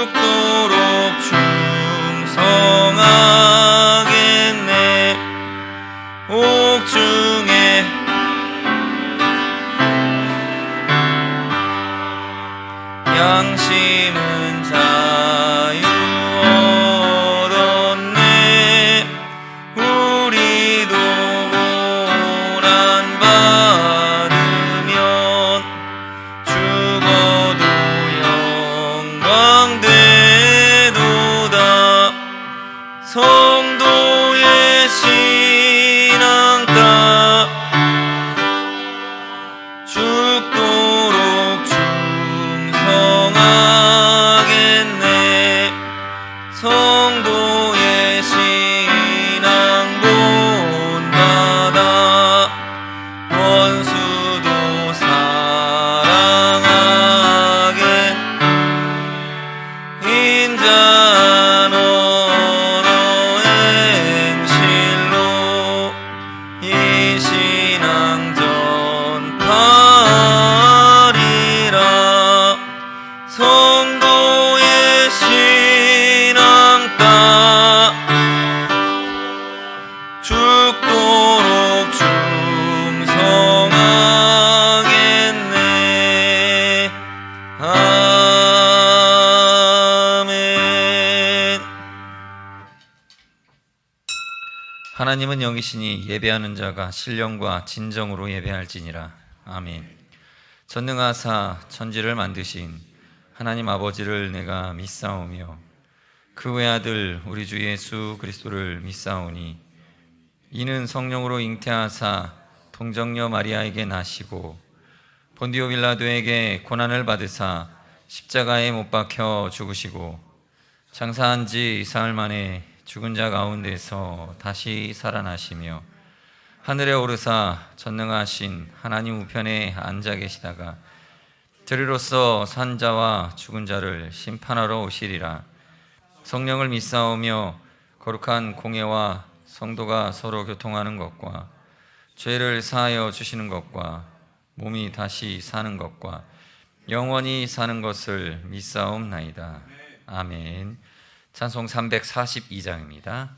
죽도록 충성하겠네. 옥중에 양심은 자유 얻었네. 우리도 고난 받으면 죽어도 영광 되도다. 성도의 신앙 따 죽도록 충성하겠네. 성도의 신앙 본받아 원수도 사랑하게. 인자한 언어 행실로 이 신앙 전파하리라. 성도의 신앙 따 죽도록 충성하겠네. 아멘. 하나님은 영이시니 예배하는 자가 신령과 진정으로 예배할지니라. 아멘. 전능하사 천지를 만드신 하나님 아버지를 내가 믿사오며 그 외아들 우리 주 예수 그리스도를 믿사오니 이는 성령으로 잉태하사 동정녀 마리아에게 나시고 본디오 빌라도에게 고난을 받으사 십자가에 못 박혀 죽으시고 장사한 지 사흘 만에 죽은 자 가운데서 다시 살아나시며 하늘에 오르사 전능하신 하나님 우편에 앉아 계시다가 저리로서 산 자와 죽은 자를 심판하러 오시리라. 성령을 믿사오며 거룩한 공예와 성도가 서로 교통하는 것과 죄를 사하여 주시는 것과 몸이 다시 사는 것과 영원히 사는 것을 믿사옵나이다. 아멘. 찬송 342장입니다.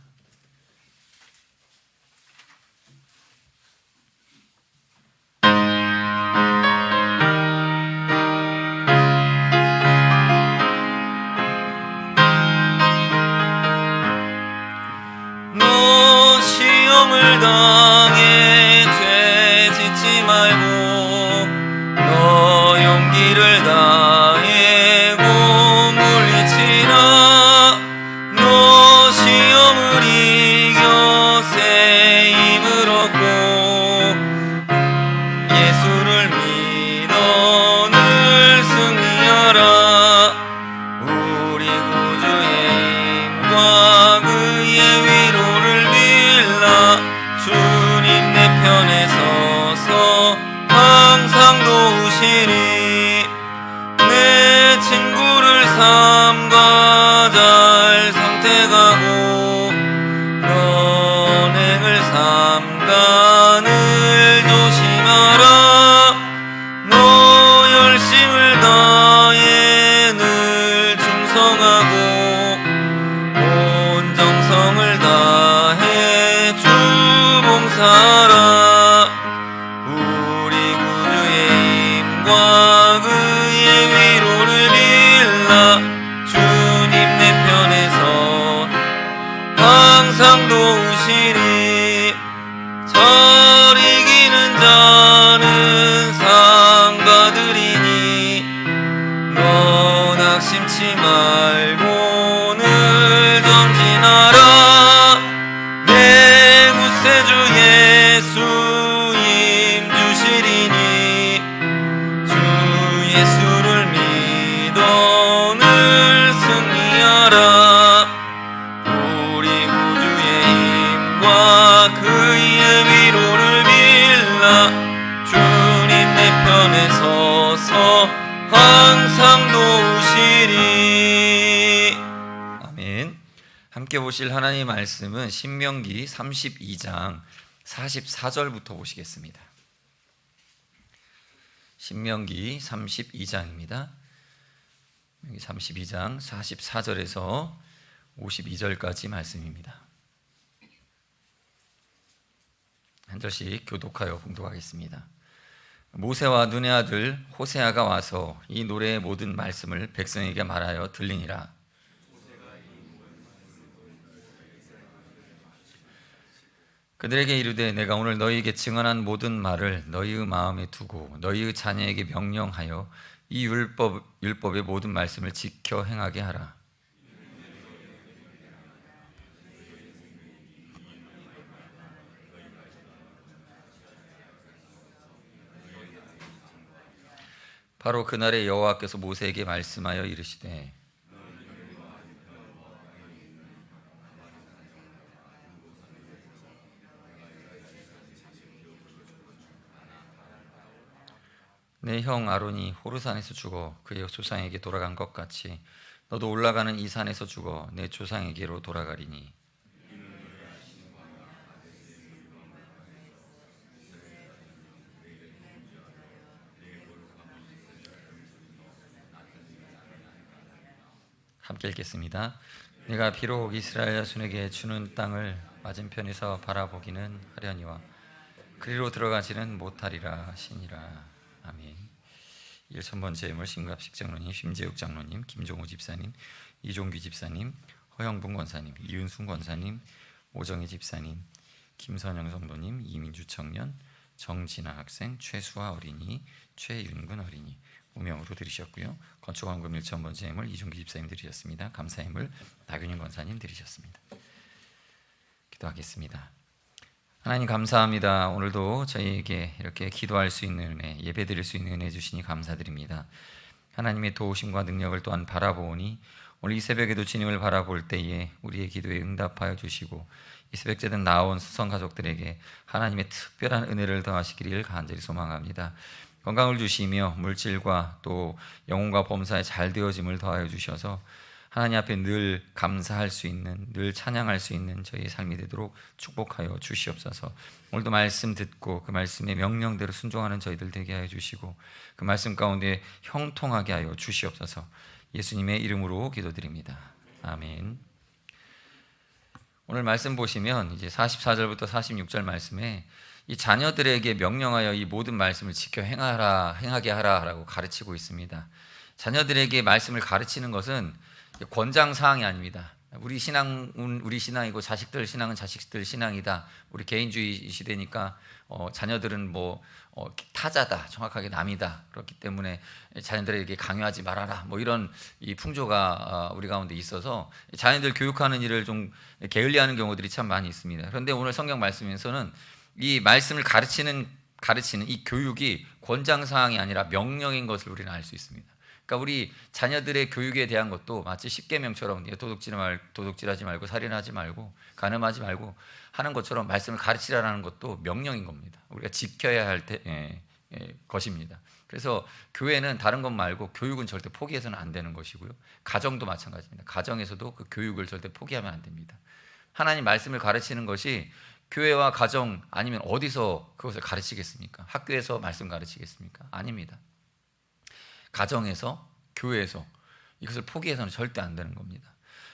너 시험을 당해 죄 짓지 말고 너 용기를 다해 곰 물리치라. 너 시험을 이겨 새 힘을 얻고 예수를 믿어 늘 승리하라. 우리 구주의 힘과 그의 위로를 빌라. 주님 내 편에 서서 항상 도우시니 내 친구를 삼가 잘 선택하고 연행을 삼가 늘 조심하라. 너 열심을 다해 늘 충성하고 온 정성을 다해 주 봉사하라. 우리 구주의 힘과 그의 위로를 빌라. 주님 내 편에서 항상 도우시니 잘 이기는 자는 상 받으리니 너 낙심치 말고 늘 전진하라. 내 구세주 예수 힘 주시리니 주 예수를 믿어 늘 승리하라. 우리 구주의 힘과 그의 위로를 빌라. 주님 내 편에 서서 항상 도우시리. 아멘. 함께 보실 하나님의 말씀은 신명기 32장 44절부터 보시겠습니다. 신명기 32장입니다. 여기 32장 44절에서 52절까지 말씀입니다. 한 절씩 교독하여 봉독하겠습니다. 모세와 눈의 아들 호세아가 와서 이 노래의 모든 말씀을 백성에게 말하여 들리니라. 그들에게 이르되 내가 오늘 너희에게 증언한 모든 말을 너희의 마음에 두고 너희의 자녀에게 명령하여 이 율법의 모든 말씀을 지켜 행하게 하라. 바로 그날에 여호와께서 모세에게 말씀하여 이르시되 내 형 아론이 호르산에서 죽어 그의 조상에게 돌아간 것 같이 너도 올라가는 이 산에서 죽어 내 조상에게로 돌아가리니 함께 읽겠습니다. 내가 비록 이스라엘 자손에게 주는 땅을 맞은편에서 바라보기는 하려니와 그리로 들어가지는 못하리라 하시니라. 아멘. 1,000번째 예물 심갑식 장로님, 심재욱 장로님, 김종우 집사님, 이종규 집사님, 허영분 권사님, 이은순 권사님, 오정희 집사님, 김선영 성도님, 이민주 청년, 정진아 학생, 최수아 어린이, 최윤근 어린이 무명으로 드리셨고요. 건축원금 1,000번째 예물 이종규 집사님 드리셨습니다. 감사예물 나균인 권사님 드리셨습니다. 기도하겠습니다. 하나님 감사합니다. 오늘도 저희에게 이렇게 기도할 수 있는 은혜, 예배드릴 수 있는 은혜 주시니 감사드립니다. 하나님의 도우심과 능력을 또한 바라보니 오늘 이 새벽에도 주님을 바라볼 때에 우리의 기도에 응답하여 주시고 이 새벽제든 나온 수성 가족들에게 하나님의 특별한 은혜를 더하시기를 간절히 소망합니다. 건강을 주시며 물질과 또 영혼과 범사에 잘 되어짐을 더하여 주셔서 하나님 앞에 늘 감사할 수 있는, 늘 찬양할 수 있는 저희의 삶이 되도록 축복하여 주시옵소서. 오늘도 말씀 듣고 그 말씀의 명령대로 순종하는 저희들 되게 하여 주시고 그 말씀 가운데 형통하게 하여 주시옵소서. 예수님의 이름으로 기도드립니다. 아멘. 오늘 말씀 보시면 이제 44절부터 46절 말씀에 이 자녀들에게 명령하여 이 모든 말씀을 지켜 행하게 하라라고 가르치고 있습니다. 자녀들에게 말씀을 가르치는 것은 권장 사항이 아닙니다. 우리 신앙은 우리 신앙이고 자식들 신앙은 자식들 신앙이다. 우리 개인주의 시대니까 자녀들은 타자다, 정확하게 남이다. 그렇기 때문에 자녀들에게 강요하지 말아라. 이런 이 풍조가 우리 가운데 있어서 자녀들 교육하는 일을 좀 게을리하는 경우들이 참 많이 있습니다. 그런데 오늘 성경 말씀에서는 이 말씀을 가르치는 이 교육이 권장 사항이 아니라 명령인 것을 우리는 알 수 있습니다. 그러니까 우리 자녀들의 교육에 대한 것도 마치 십계명처럼 도둑질하지 말고 살인하지 말고 간음하지 말고 하는 것처럼 말씀을 가르치라는 것도 명령인 겁니다. 우리가 지켜야 할 것입니다. 그래서 교회는 다른 것 말고 교육은 절대 포기해서는 안 되는 것이고요. 가정도 마찬가지입니다. 가정에서도 그 교육을 절대 포기하면 안 됩니다. 하나님 말씀을 가르치는 것이 교회와 가정 아니면 어디서 그것을 가르치겠습니까? 학교에서 말씀 가르치겠습니까? 아닙니다. 가정에서, 교회에서 이것을 포기해서는 절대 안 되는 겁니다.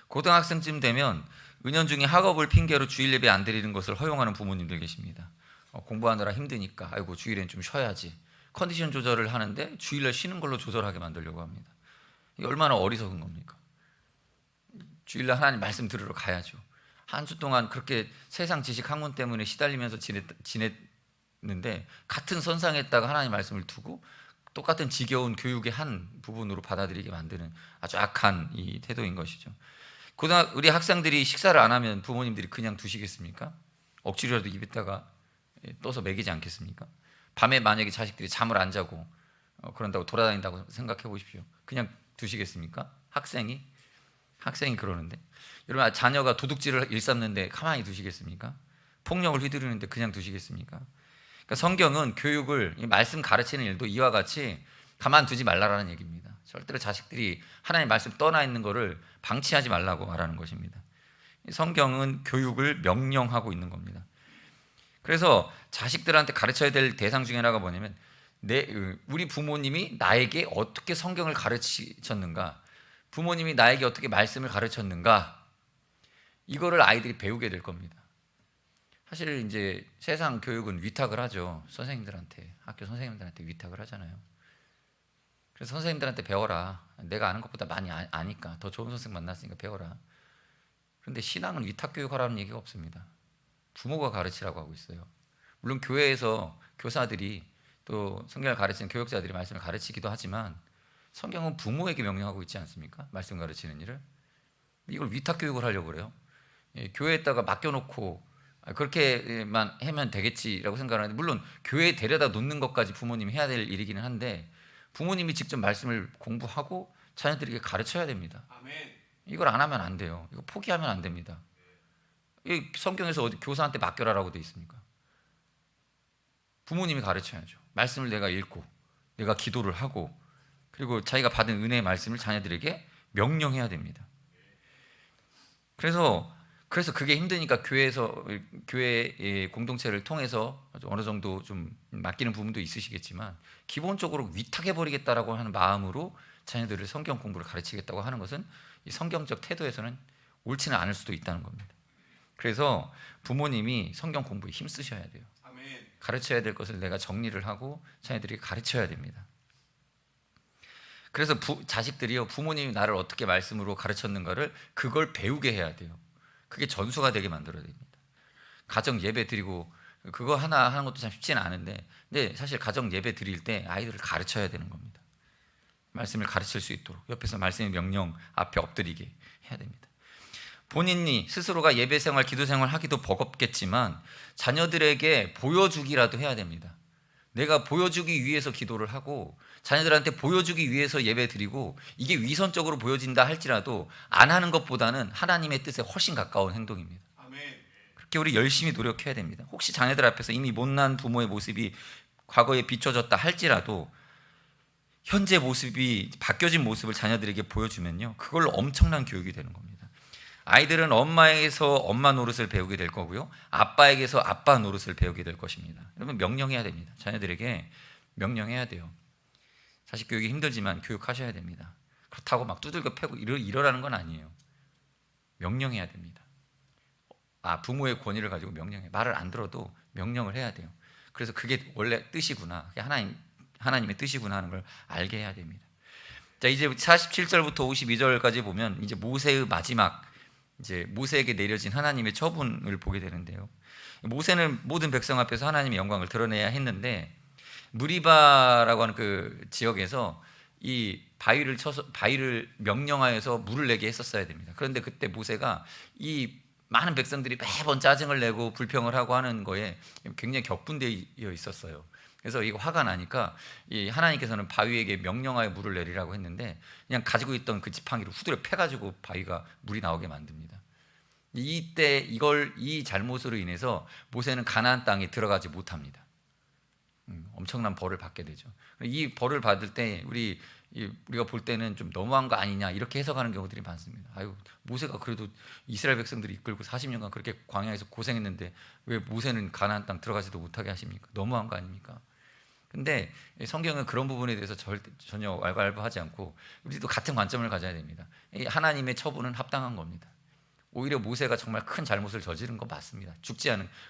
고등학생쯤 되면 은연중에 학업을 핑계로 주일 예배 안 드리는 것을 허용하는 부모님들 계십니다. 공부하느라 힘드니까 아이고 주일엔 좀 쉬어야지. 컨디션 조절을 하는데 주일날 쉬는 걸로 조절하게 만들려고 합니다. 이게 얼마나 어리석은 겁니까? 주일날 하나님 말씀 들으러 가야죠. 한 주 동안 그렇게 세상 지식 학문 때문에 시달리면서 지냈는데 같은 선상에다가 하나님 말씀을 두고 똑같은 지겨운 교육의 한 부분으로 받아들이게 만드는 아주 악한 이 태도인 것이죠. 우리 학생들이 식사를 안 하면 부모님들이 그냥 두시겠습니까? 억지로라도 입에다가 떠서 먹이지 않겠습니까? 밤에 만약에 자식들이 잠을 안 자고 그런다고 돌아다닌다고 생각해 보십시오. 그냥 두시겠습니까? 학생이 그러는데 여러분 자녀가 도둑질을 일삼는데 가만히 두시겠습니까? 폭력을 휘두르는데 그냥 두시겠습니까? 그러니까 성경은 교육을 말씀 가르치는 일도 이와 같이 가만두지 말라라는 얘기입니다. 절대로 자식들이 하나님 말씀 떠나 있는 것을 방치하지 말라고 말하는 것입니다. 성경은 교육을 명령하고 있는 겁니다. 그래서 자식들한테 가르쳐야 될 대상 중에 하나가 뭐냐면 우리 부모님이 나에게 어떻게 성경을 가르치셨는가, 부모님이 나에게 어떻게 말씀을 가르쳤는가, 이거를 아이들이 배우게 될 겁니다. 사실 이제 세상 교육은 위탁을 하죠. 선생님들한테, 학교 선생님들한테 위탁을 하잖아요. 그래서 선생님들한테 배워라. 내가 아는 것보다 많이 아니까 더 좋은 선생님 만났으니까 배워라. 그런데 신앙은 위탁 교육하라는 얘기가 없습니다. 부모가 가르치라고 하고 있어요. 물론 교회에서 교사들이 또 성경을 가르치는 교육자들이 말씀을 가르치기도 하지만 성경은 부모에게 명령하고 있지 않습니까? 말씀 가르치는 일을. 이걸 위탁 교육을 하려고 그래요. 교회에다가 맡겨놓고 그렇게만 하면 되겠지라고 생각하는데, 물론 교회에 데려다 놓는 것까지 부모님이 해야 될 일이기는 한데 부모님이 직접 말씀을 공부하고 자녀들에게 가르쳐야 됩니다. 아멘. 이걸 안 하면 안 돼요. 이거 포기하면 안 됩니다. 이 성경에서 어디 교사한테 맡겨라라고 돼 있습니까? 부모님이 가르쳐야죠. 말씀을 내가 읽고 내가 기도를 하고 그리고 자기가 받은 은혜의 말씀을 자녀들에게 명령해야 됩니다. 그래서 그게 힘드니까 교회의 공동체를 통해서 어느 정도 좀 맡기는 부분도 있으시겠지만 기본적으로 위탁해 버리겠다라고 하는 마음으로 자녀들을 성경 공부를 가르치겠다고 하는 것은 이 성경적 태도에서는 옳지는 않을 수도 있다는 겁니다. 그래서 부모님이 성경 공부에 힘쓰셔야 돼요. 아멘. 가르쳐야 될 것을 내가 정리를 하고 자녀들에게 가르쳐야 됩니다. 그래서 자식들이요, 부모님이 나를 어떻게 말씀으로 가르쳤는가를 그걸 배우게 해야 돼요. 그게 전수가 되게 만들어야 됩니다. 가정 예배 드리고 그거 하나 하는 것도 참 쉽지는 않은데, 근데 사실 가정 예배 드릴 때 아이들을 가르쳐야 되는 겁니다. 말씀을 가르칠 수 있도록 옆에서 말씀의 명령 앞에 엎드리게 해야 됩니다. 본인이 스스로가 예배 생활, 기도 생활 하기도 버겁겠지만 자녀들에게 보여주기라도 해야 됩니다. 내가 보여주기 위해서 기도를 하고 자녀들한테 보여주기 위해서 예배 드리고 이게 위선적으로 보여진다 할지라도 안 하는 것보다는 하나님의 뜻에 훨씬 가까운 행동입니다. 아멘. 그렇게 우리 열심히 노력해야 됩니다. 혹시 자녀들 앞에서 이미 못난 부모의 모습이 과거에 비춰졌다 할지라도 현재 모습이 바뀌어진 모습을 자녀들에게 보여주면요, 그걸로 엄청난 교육이 되는 겁니다. 아이들은 엄마에게서 엄마 노릇을 배우게 될 거고요, 아빠에게서 아빠 노릇을 배우게 될 것입니다. 여러분, 명령해야 됩니다. 자녀들에게 명령해야 돼요. 자식 교육이 힘들지만 교육하셔야 됩니다. 그렇다고 막 두들겨 패고 이러라는 건 아니에요. 명령해야 됩니다. 부모의 권위를 가지고 명령해. 말을 안 들어도 명령을 해야 돼요. 그래서 그게 원래 뜻이구나, 하나님의 뜻이구나 하는 걸 알게 해야 됩니다. 자, 이제 47절부터 52절까지 보면 이제 모세의 마지막, 이제 모세에게 내려진 하나님의 처분을 보게 되는데요. 모세는 모든 백성 앞에서 하나님의 영광을 드러내야 했는데 무리바라고 하는 그 지역에서 이 바위를 명령하여서 물을 내게 했었어야 됩니다. 그런데 그때 모세가 이 많은 백성들이 매번 짜증을 내고 불평을 하고 하는 거에 굉장히 격분되어 있었어요. 그래서 이거 화가 나니까 이 하나님께서는 바위에게 명령하여 물을 내리라고 했는데 그냥 가지고 있던 그 지팡이를 후드려 패가지고 바위가 물이 나오게 만듭니다. 이때 이 잘못으로 인해서 모세는 가나안 땅에 들어가지 못합니다. 엄청난 벌을 받게 되죠. 이 벌을 받을 때 우리가 볼 때는 좀 너무한 거 아니냐 이렇게 해석하는 경우들이 많습니다. 아유, 모세가 그래도 이스라엘 백성들이 이끌고 40년간 그렇게 광야에서 고생했는데 왜 모세는 가나안 땅 들어가지도 못하게 하십니까? 너무한 거 아닙니까? 근데 성경은 그런 부분에 대해서 전혀 왈가왈부하지 않고 우리도 같은 관점을 가져야 됩니다. 하나님의 처분은 합당한 겁니다. 오히려 모세가 정말 큰 잘못을 저지른 거 맞습니다.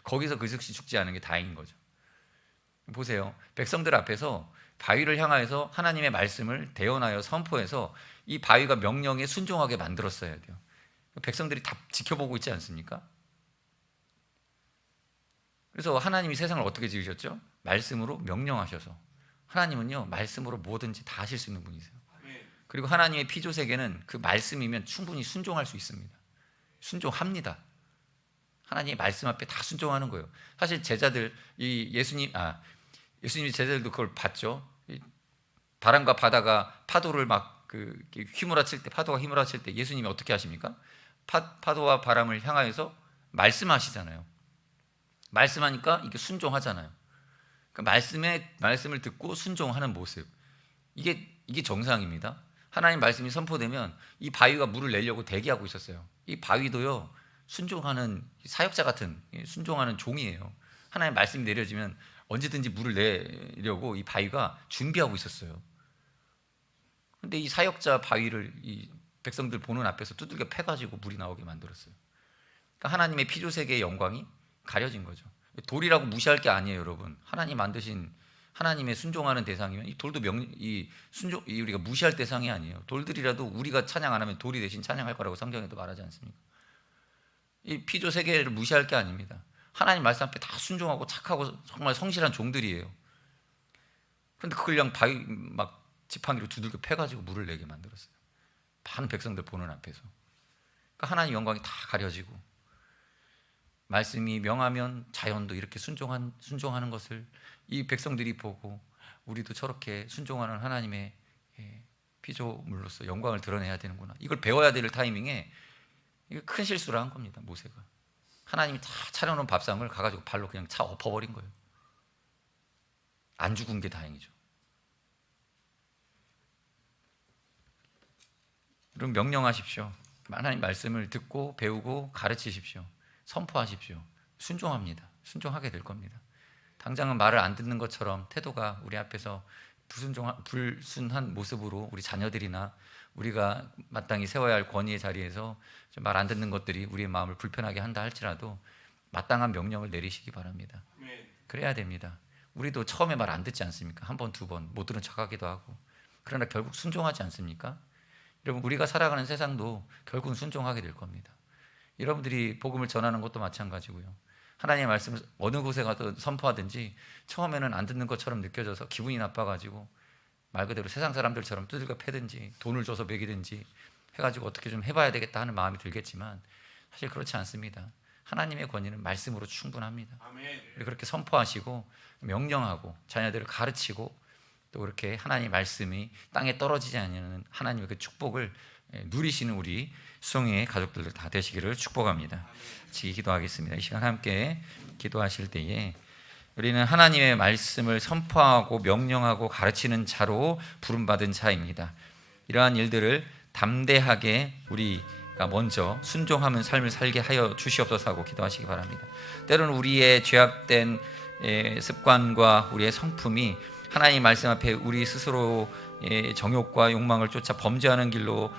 거기서 그 즉시 죽지 않은 게 다행인 거죠. 보세요. 백성들 앞에서 바위를 향하여서 하나님의 말씀을 대언하여 선포해서 이 바위가 명령에 순종하게 만들었어야 돼요. 백성들이 다 지켜보고 있지 않습니까? 그래서 하나님이 세상을 어떻게 지으셨죠? 말씀으로 명령하셔서. 하나님은요, 말씀으로 뭐든지 다 하실 수 있는 분이세요. 그리고 하나님의 피조세계는 그 말씀이면 충분히 순종할 수 있습니다. 순종합니다. 하나님의 말씀 앞에 다 순종하는 거예요. 사실 제자들, 예수님의 제자들도 그걸 봤죠. 바람과 바다가 파도를 막 휘몰아칠 때, 파도가 휘몰아칠 때 예수님이 어떻게 하십니까? 파도와 바람을 향하여서 말씀하시잖아요. 말씀하니까 이게 순종하잖아요. 그러니까 말씀을 듣고 순종하는 모습, 이게 정상입니다. 하나님 말씀이 선포되면 이 바위가 물을 내려고 대기하고 있었어요. 이 바위도요, 순종하는 사역자 같은 순종하는 종이에요. 하나님 말씀이 내려지면 언제든지 물을 내려고 이 바위가 준비하고 있었어요. 그런데 이 사역자 바위를 백성들 보는 앞에서 두들겨 패가지고 물이 나오게 만들었어요. 그러니까 하나님의 피조세계의 영광이 가려진 거죠. 돌이라고 무시할 게 아니에요, 여러분. 하나님 만드신 하나님의 순종하는 대상이면 이 돌도 우리가 무시할 대상이 아니에요. 돌들이라도 우리가 찬양 안 하면 돌이 대신 찬양할 거라고 성경에도 말하지 않습니까? 이 피조 세계를 무시할 게 아닙니다. 하나님 말씀 앞에 다 순종하고 착하고 정말 성실한 종들이에요. 그런데 그걸 그냥 바위 막 지팡이로 두들겨 패가지고 물을 내게 만들었어요. 많은 백성들 보는 앞에서. 그러니까 하나님 영광이 다 가려지고, 말씀이 명하면 자연도 이렇게 순종하는 것을 이 백성들이 보고, 우리도 저렇게 순종하는 하나님의 피조물로서 영광을 드러내야 되는구나. 이걸 배워야 될 타이밍에 이게 큰 실수를 한 겁니다. 모세가. 하나님이 다 차려놓은 밥상을 가가지고 발로 그냥 차 엎어버린 거예요. 안 죽은 게 다행이죠. 그럼 명령하십시오. 하나님 말씀을 듣고 배우고 가르치십시오. 선포하십시오. 순종합니다. 순종하게 될 겁니다. 당장은 말을 안 듣는 것처럼 태도가 우리 앞에서 불순한 모습으로 우리 자녀들이나 우리가 마땅히 세워야 할 권위의 자리에서 말 안 듣는 것들이 우리의 마음을 불편하게 한다 할지라도 마땅한 명령을 내리시기 바랍니다. 그래야 됩니다. 우리도 처음에 말 안 듣지 않습니까? 한 번, 두 번 못 들은 척하기도 하고. 그러나 결국 순종하지 않습니까? 여러분, 우리가 살아가는 세상도 결국은 순종하게 될 겁니다. 여러분들이 복음을 전하는 것도 마찬가지고요. 하나님의 말씀을 어느 곳에 가서 선포하든지 처음에는 안 듣는 것처럼 느껴져서 기분이 나빠가지고 말 그대로 세상 사람들처럼 두들겨 패든지 돈을 줘서 먹이든지 해가지고 어떻게 좀 해봐야 되겠다 하는 마음이 들겠지만, 사실 그렇지 않습니다. 하나님의 권위는 말씀으로 충분합니다. 그렇게 선포하시고 명령하고 자녀들을 가르치고 또 그렇게 하나님의 말씀이 땅에 떨어지지 않는 하나님의 그 축복을 누리시는 우리 수송의 가족들 다 되시기를 축복합니다. 같이 기도하겠습니다. 이 시간 함께 기도하실 때에 우리는 하나님의 말씀을 선포하고 명령하고 가르치는 자로 부름받은 자입니다. 이러한 일들을 담대하게 우리가 먼저 순종하는 삶을 살게 하여 주시옵소서 하고 기도하시기 바랍니다. 때로는 우리의 죄악된 습관과 우리의 성품이 하나님 말씀 앞에 우리 스스로의 정욕과 욕망을 쫓아 범죄하는 길로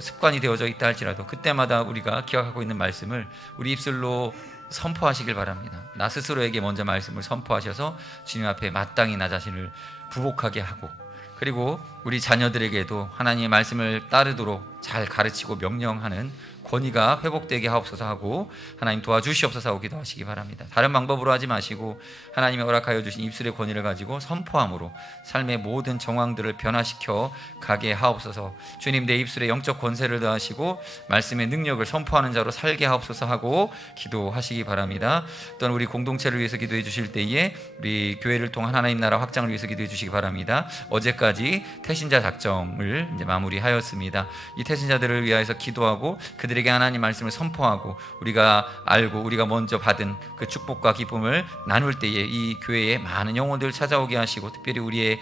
습관이 되어져 있다 할지라도 그때마다 우리가 기억하고 있는 말씀을 우리 입술로 선포하시길 바랍니다. 나 스스로에게 먼저 말씀을 선포하셔서 주님 앞에 마땅히 나 자신을 부복하게 하고, 그리고 우리 자녀들에게도 하나님의 말씀을 따르도록 잘 가르치고 명령하는 권위가 회복되게 하옵소서 하고 하나님 도와주시옵소서 하고 기도하시기 바랍니다. 다른 방법으로 하지 마시고 하나님이 허락하여 주신 입술의 권위를 가지고 선포함으로 삶의 모든 정황들을 변화시켜 가게 하옵소서. 주님, 내 입술에 영적 권세를 더하시고 말씀의 능력을 선포하는 자로 살게 하옵소서 하고 기도하시기 바랍니다. 또한 우리 공동체를 위해서 기도해 주실 때에 우리 교회를 통한 하나님 나라 확장을 위해서 기도해 주시기 바랍니다. 어제까지 태신자 작정을 이제 마무리하였습니다. 이 태신자들을 위하여서 기도하고 그들에게 하나님 말씀을 선포하고 우리가 알고 우리가 먼저 받은 그 축복과 기쁨을 나눌 때에 이 교회에 많은 영혼들을 찾아오게 하시고, 특별히 우리의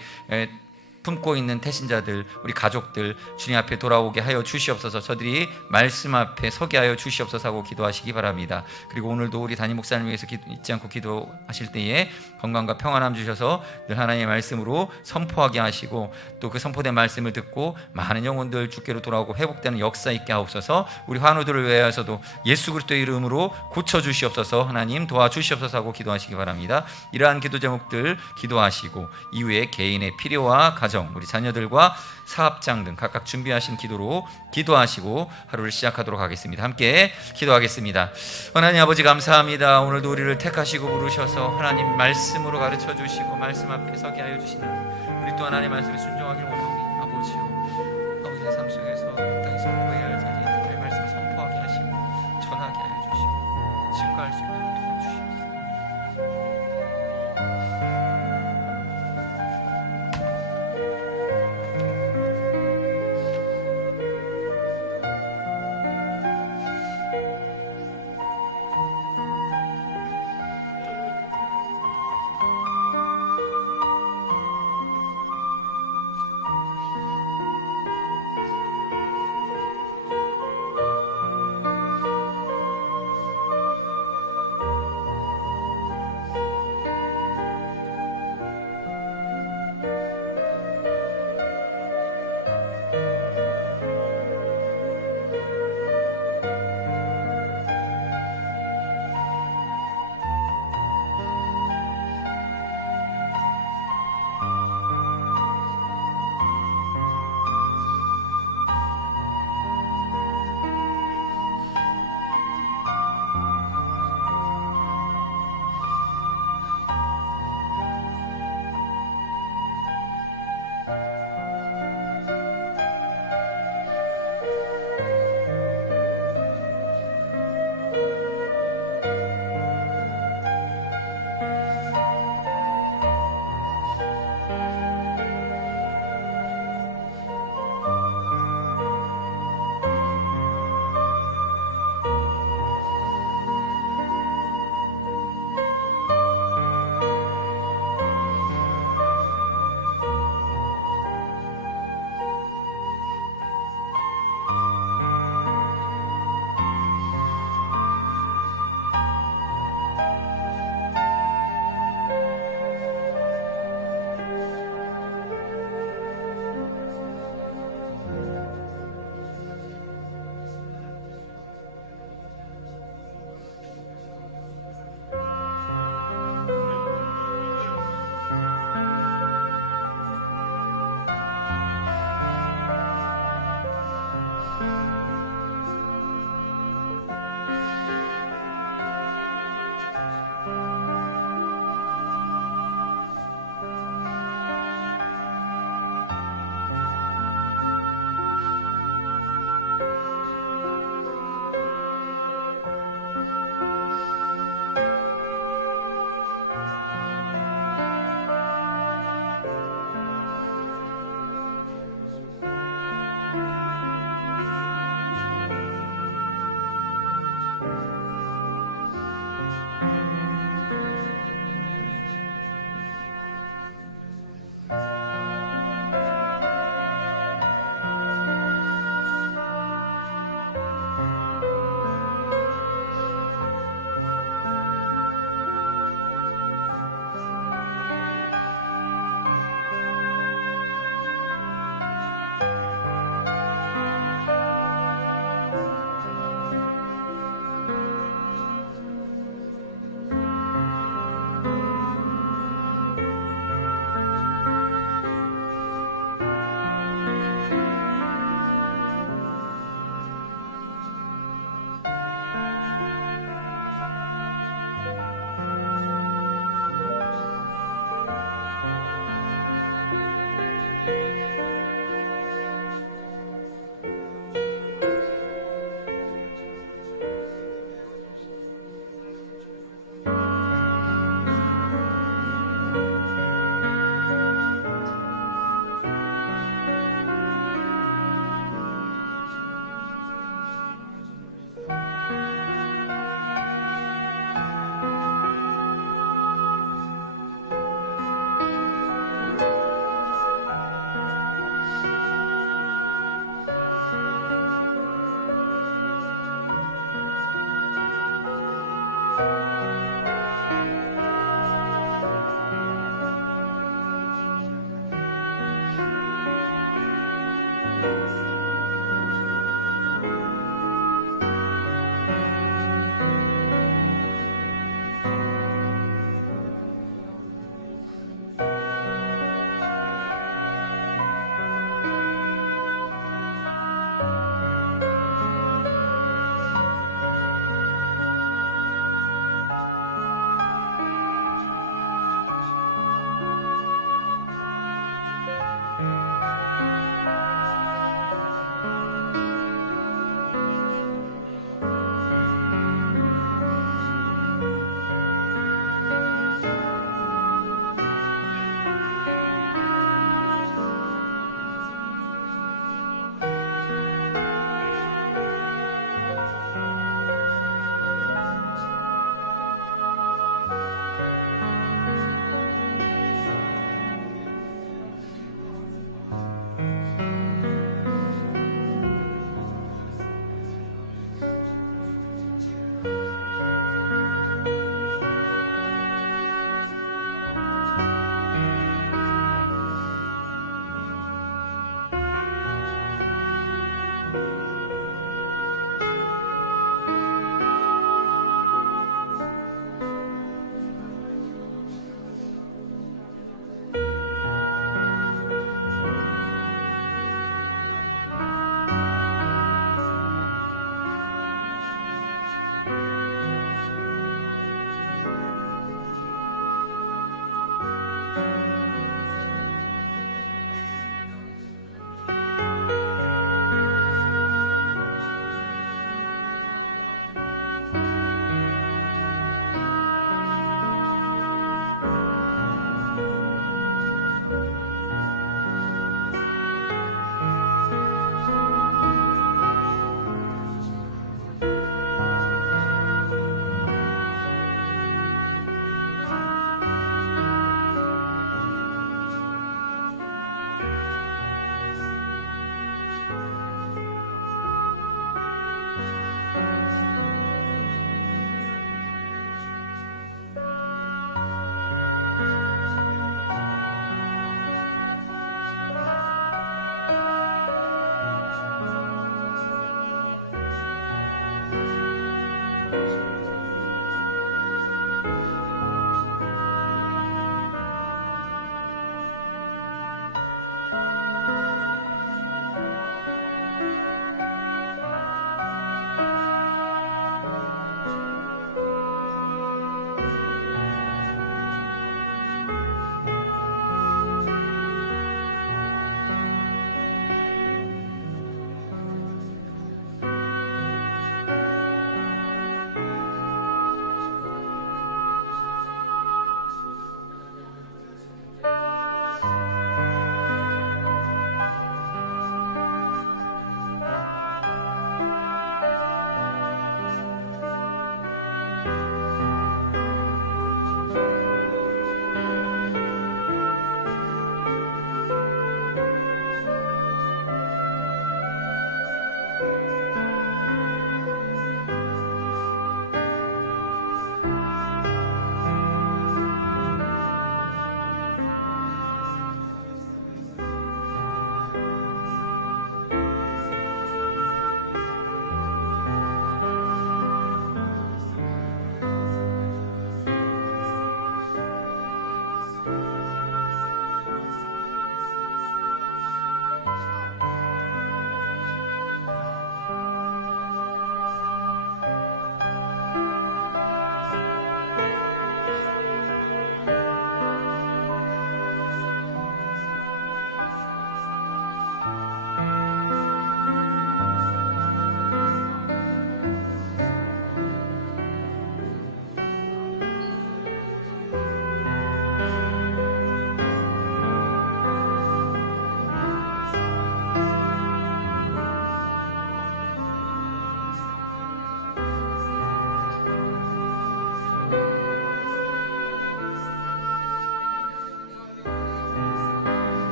품고 있는 태신자들, 우리 가족들 주님 앞에 돌아오게 하여 주시옵소서. 저들이 말씀 앞에 서게 하여 주시옵소서 하고 기도하시기 바랍니다. 그리고 오늘도 우리 담임 목사님 위해서 잊지 않고 기도하실 때에 건강과 평안함 주셔서 늘 하나님의 말씀으로 선포하게 하시고, 또 그 선포된 말씀을 듣고 많은 영혼들 주께로 돌아오고 회복되는 역사 있게 하옵소서. 우리 환우들을 위하여서도 예수 그리스도의 이름으로 고쳐주시옵소서. 하나님 도와주시옵소서 하고 기도하시기 바랍니다. 이러한 기도 제목들 기도하시고 이후에 개인의 필요와 가정, 우리 자녀들과 사업장 등 각각 준비하신 기도로 기도하시고 하루를 시작하도록 하겠습니다. 함께 기도하겠습니다. 하나님 아버지, 감사합니다. 오늘도 우리를 택하시고 부르셔서 하나님 말씀으로 가르쳐 주시고 말씀 앞에 서게 하여 주시는 우리 또 하나님 말씀에 순종하기를 원하오니 아버지여, 아버지의 삶 속에